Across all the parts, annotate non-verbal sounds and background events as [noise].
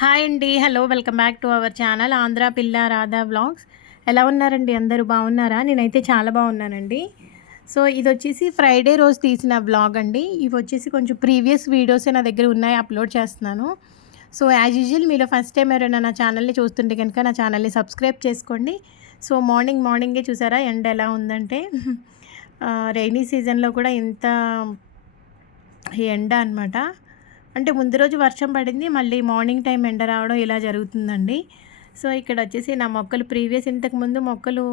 Hi అండి. Hello welcome back to our channel Andhra పిల్ల Radha vlogs. ఎలా ఉన్నారండి? అందరూ బాగున్నారా? నేనైతే చాలా బాగున్నానండి. సో ఇది వచ్చేసి ఫ్రైడే రోజు తీసిన వ్లాగ్ అండి. ఇవి వచ్చేసి కొంచెం ప్రీవియస్ వీడియోస్ నా దగ్గర ఉన్నాయి అప్లోడ్ చేస్తున్నాను. సో యాజ్ యూజువల్ మీరు ఫస్ట్ టైం ఎవరైనా నా ఛానల్ని చూస్తుంటే కనుక నా ఛానల్ని సబ్స్క్రైబ్ చేసుకోండి. సో మార్నింగ్ మార్నింగే చూసారా ఎండ ఎలా ఉందంటే రైనీ సీజన్లో కూడా ఇంత ఎండ అనమాట అంటే ముందు రోజు వర్షం పడింది మళ్ళీ మార్నింగ్ టైం ఎండ రావడం ఇలా జరుగుతుందండి. సో ఇక్కడ వచ్చేసి నా మొక్కలు ప్రీవియస్ ఇంతకుముందు మొక్కలు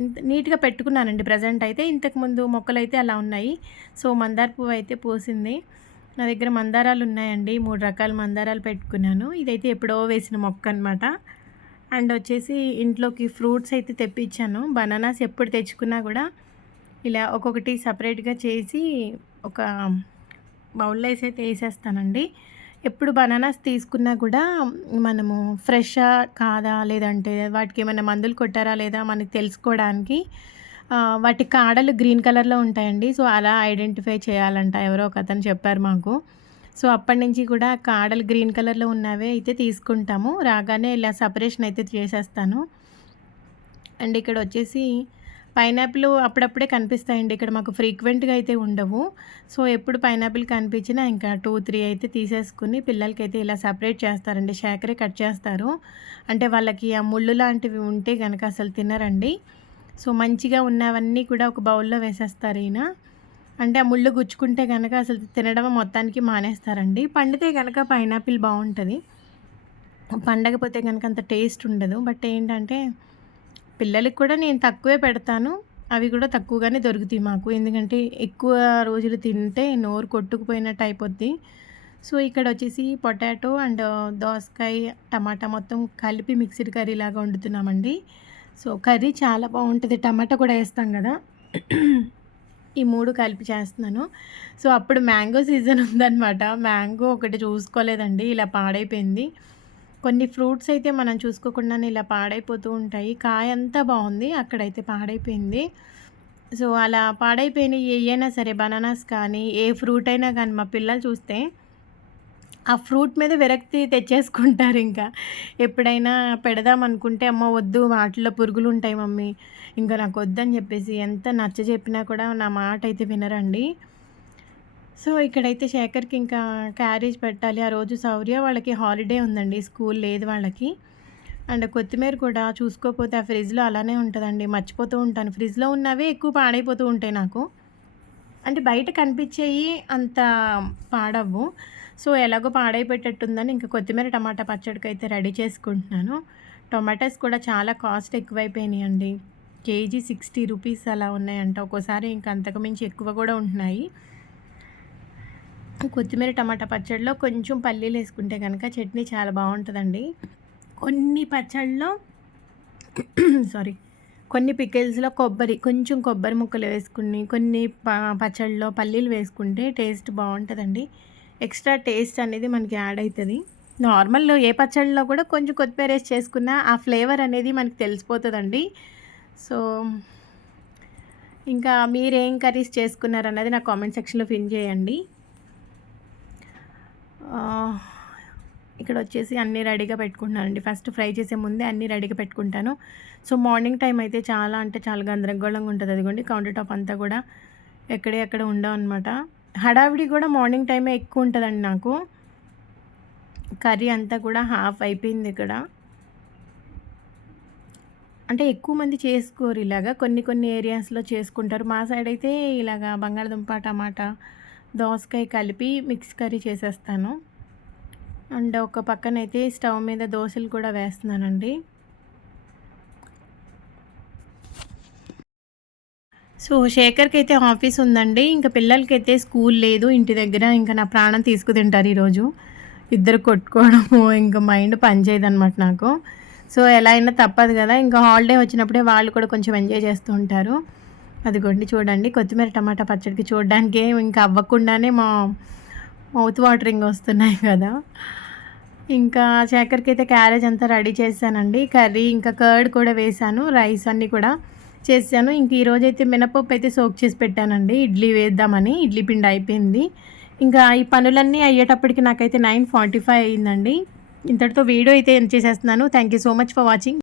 ఇంత నీట్గా పెట్టుకున్నానండి ప్రజెంట్ అయితే. ఇంతకుముందు మొక్కలు అయితే అలా ఉన్నాయి. సో మందార పువ్వు అయితే పూసింది. నా దగ్గర మందారాలు ఉన్నాయండి. మూడు రకాల మందారాలు పెట్టుకున్నాను. ఇదైతే ఎప్పుడో వేసిన మొక్క అనమాట అండ్ వచ్చేసి ఇంట్లోకి ఫ్రూట్స్ అయితే తెప్పించాను. బనానాస్ ఎప్పుడు తెచ్చుకున్నా కూడా ఇలా ఒక్కొక్కటి సపరేట్గా చేసి ఒక బౌల్లో వేసి అయితే వేసేస్తానండి. ఎప్పుడు బనానాస్ తీసుకున్నా కూడా మనము ఫ్రెషా కాదా లేదంటే వాటికి ఏమైనా మందులు కొట్టారా లేదా మనకి తెలుసుకోవడానికి వాటి కాడలు గ్రీన్ కలర్లో ఉంటాయండి. సో అలా ఐడెంటిఫై చేయాలంట. ఎవరో ఒక అతను చెప్పారు మాకు. సో అప్పటి నుంచి కూడా కాడలు గ్రీన్ కలర్లో ఉన్నవే అయితే తీసుకుంటాము. రాగానే ఇలా సపరేషన్ అయితే చేసేస్తాను. అండ్ ఇక్కడ వచ్చేసి పైనాపిల్ అప్పుడప్పుడే కనిపిస్తాయండి. ఇక్కడ మాకు ఫ్రీక్వెంట్గా అయితే ఉండవు. సో ఎప్పుడు పైనాపిల్ కనిపించినా ఇంకా టూ త్రీ అయితే తీసేసుకుని పిల్లలకైతే ఇలా సపరేట్ చేస్తారండి. షేకరే కట్ చేస్తారు. అంటే వాళ్ళకి ఆ ముళ్ళు లాంటివి ఉంటే కనుక అసలు తినరండి. సో మంచిగా ఉన్నవన్నీ కూడా ఒక బౌల్లో వేసేస్తారు ఈయన. అంటే ఆ ముళ్ళు గుచ్చుకుంటే కనుక అసలు తినడం మొత్తానికి మానేస్తారండి. పండితే కనుక పైనాపిల్ బాగుంటుంది. పండకపోతే కనుక అంత టేస్ట్ ఉండదు. బట్ ఏంటంటే పిల్లలకి కూడా నేను తక్కువే పెడతాను. అవి కూడా తక్కువగానే దొరుకుతాయి మాకు. ఎందుకంటే ఎక్కువ రోజులు తింటే నోరు కొట్టుకుపోయినట్టు అయిపోద్ది. సో ఇక్కడ వచ్చేసి పొటాటో అండ్ దోసకాయ టమాటా మొత్తం కలిపి మిక్స్డ్ కర్రీ లాగా వండుతున్నామండి. సో కర్రీ చాలా బాగుంటుంది. టమాటా కూడా వేస్తాం కదా. ఈ మూడు కలిపి చేస్తున్నాను. సో అప్పుడు మ్యాంగో సీజన్ ఉందన్నమాట. మ్యాంగో ఒకటి చూసుకోలేదండి. ఇలా పాడైపోయింది. కొన్ని ఫ్రూట్స్ అయితే మనం చూసుకోకుండానే ఇలా పాడైపోతూ ఉంటాయి. కాయ అంతా బాగుంది. అక్కడైతే పాడైపోయింది. సో అలా పాడైపోయిన ఏయైనా సరే బనానాస్ కానీ ఏ ఫ్రూట్ అయినా కానీ మా పిల్లలు చూస్తే ఆ ఫ్రూట్ మీద విరక్తి తెచ్చేసుకుంటారు ఇంకా. ఎప్పుడైనా పెడదాం అనుకుంటే అమ్మ వద్దు వాటిలో పురుగులు ఉంటాయి మమ్మీ ఇంకా నాకు వద్దని చెప్పేసి ఎంత నచ్చ చెప్పినా కూడా నా మాట అయితే వినరండి. సో ఇక్కడైతే శేఖర్కి ఇంకా క్యారేజ్ పెట్టాలి. ఆ రోజు సౌర్య వాళ్ళకి హాలిడే ఉందండి. స్కూల్ లేదు వాళ్ళకి. అండ్ కొత్తిమీర కూడా చూసుకోకపోతే ఆ ఫ్రిడ్జ్లో అలానే ఉంటుందండి. మర్చిపోతూ ఉంటాను. ఫ్రిడ్జ్లో ఉన్నవే ఎక్కువ పాడైపోతూ ఉంటాయి నాకు. అంటే బయట కనిపించేవి అంత పాడవు సో ఎలాగో పాడైపెట్టేట్టుందని ఇంకా కొత్తిమీర టమాటా పచ్చడికి అయితే రెడీ చేసుకుంటున్నాను. టొమాటోస్ కూడా చాలా కాస్ట్ ఎక్కువైపోయినాయి అండి కేజీ సిక్స్టీ రూపీస్ అలా ఉన్నాయంట. ఒక్కోసారి ఇంకా అంతకు మించి ఎక్కువ కూడా ఉంటున్నాయి. కొత్తిమీర టమాటా పచ్చడిలో కొంచెం పల్లీలు వేసుకుంటే కనుక చట్నీ చాలా బాగుంటుందండి. కొన్ని పచ్చళ్ళలో [clears throat] సారీ కొన్ని పికిల్స్లో కొబ్బరి కొంచెం కొబ్బరి ముక్కలు వేసుకుని కొన్ని ప- పచ్చళ్ళలో పల్లీలు వేసుకుంటే టేస్ట్ బాగుంటుందండి. ఎక్స్ట్రా టేస్ట్ అనేది మనకి యాడ్ అవుతుంది నార్మల్ ఏ పచ్చళ్ళలో కూడా కొంచెం కొత్తిమీర వేసి చేసుకున్నా ఆ ఫ్లేవర్ అనేది మనకి తెలిసిపోతుందండి. సో ఇంకా మీరేం కర్రీస్ చేసుకున్నారు అన్నది నా కామెంట్ సెక్షన్లో పిన్ చేయండి. ఇక్కడ వచ్చేసి అన్నీ రెడీగా పెట్టుకుంటున్నానండి. ఫస్ట్ ఫ్రై చేసే ముందే అన్నీ రెడీగా పెట్టుకుంటాను. సో మార్నింగ్ టైం అయితే చాలా అంటే చాలా గందరగోళంగా ఉంటుంది అదిగోండి. కౌంటర్ టాప్ అంతా కూడా ఎక్కడే అక్కడ ఉండవు అనమాట హడావిడి కూడా మార్నింగ్ టైమే ఎక్కువ ఉంటుందండి నాకు. కర్రీ అంతా కూడా హాఫ్ అయిపోయింది ఇక్కడ. అంటే ఎక్కువ మంది చేసుకోరు ఇలాగా. కొన్ని కొన్ని ఏరియాస్లో చేసుకుంటారు. మా సైడ్ అయితే ఇలాగా బంగాళదుంప టమాటా దోసకాయ కలిపి మిక్స్ కర్రీ చేసేస్తాను. అండ్ ఒక పక్కన అయితే స్టవ్ మీద దోశలు కూడా వేస్తున్నానండి. సో శేఖర్కి అయితే ఆఫీస్ ఉందండి. ఇంకా పిల్లలకైతే స్కూల్ లేదు. ఇంటి దగ్గర ఇంకా నా ప్రాణం తీసుకుతింటారు ఈరోజు. ఇద్దరు కొట్టుకోవడము ఇంకా మైండ్ పనిచేయదు అనమాట నాకు. సో ఎలా అయినా తప్పదు కదా. ఇంకా హాలిడే వచ్చినప్పుడే వాళ్ళు కూడా కొంచెం ఎంజాయ్ చేస్తూ ఉంటారు. అదిగోండి చూడండి కొత్తిమీర టమాటా పచ్చడికి చూడడానికి ఇంకా అవ్వకుండానే మా మౌత్ వాటరింగ్ వస్తున్నాయి కదా. ఇంకా శేఖర్కి అయితే క్యారేజ్ అంతా రెడీ చేశానండి. కర్రీ ఇంకా కర్డ్ కూడా వేశాను రైస్ అన్నీ కూడా చేశాను. ఇంక ఈరోజు అయితే మినపప్పు అయితే సోక్ చేసి పెట్టానండి. ఇడ్లీ వేద్దామని ఇడ్లీ పిండి అయిపోయింది. ఇంకా ఈ పనులన్నీ అయ్యేటప్పటికి నాకైతే నైన్ ఫార్టీ ఫైవ్ అయిందండి. ఇంతటితో వీడియో అయితే ఎండ్ చేసేస్తున్నాను. Thank you so much for watching